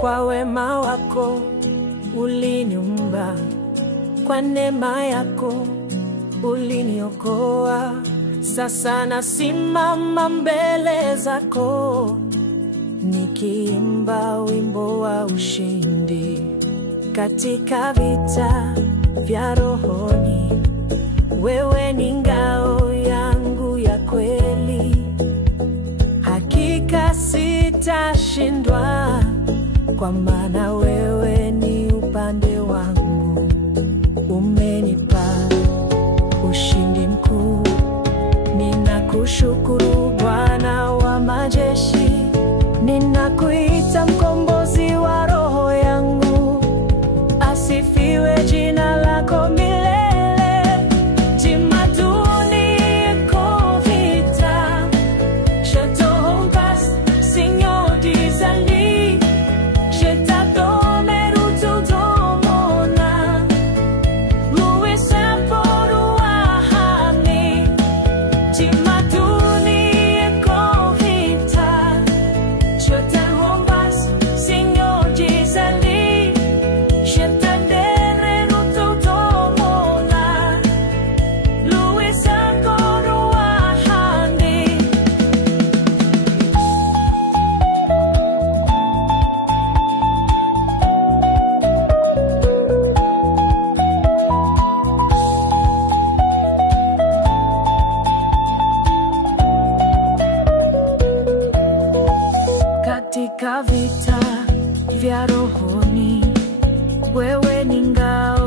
Kwa wema wako uliniumba, kwa neema yako uliniokoa. Sasa nasimama mbele zako nikiimba wimbo wa ushindi. Katika vita vya rohoni, wewe ni ngao yangu ya kweli. Hakika sitashindwa, kwa maana wewe ni upande wangu. Umenipa ushindi mkuu, ninakushukuru Bwana wa majeshi. Ninakuita mkombozi wa roho yangu, asifiwe jina lako milele. Katika vita vya rohoni, wewe ni ngao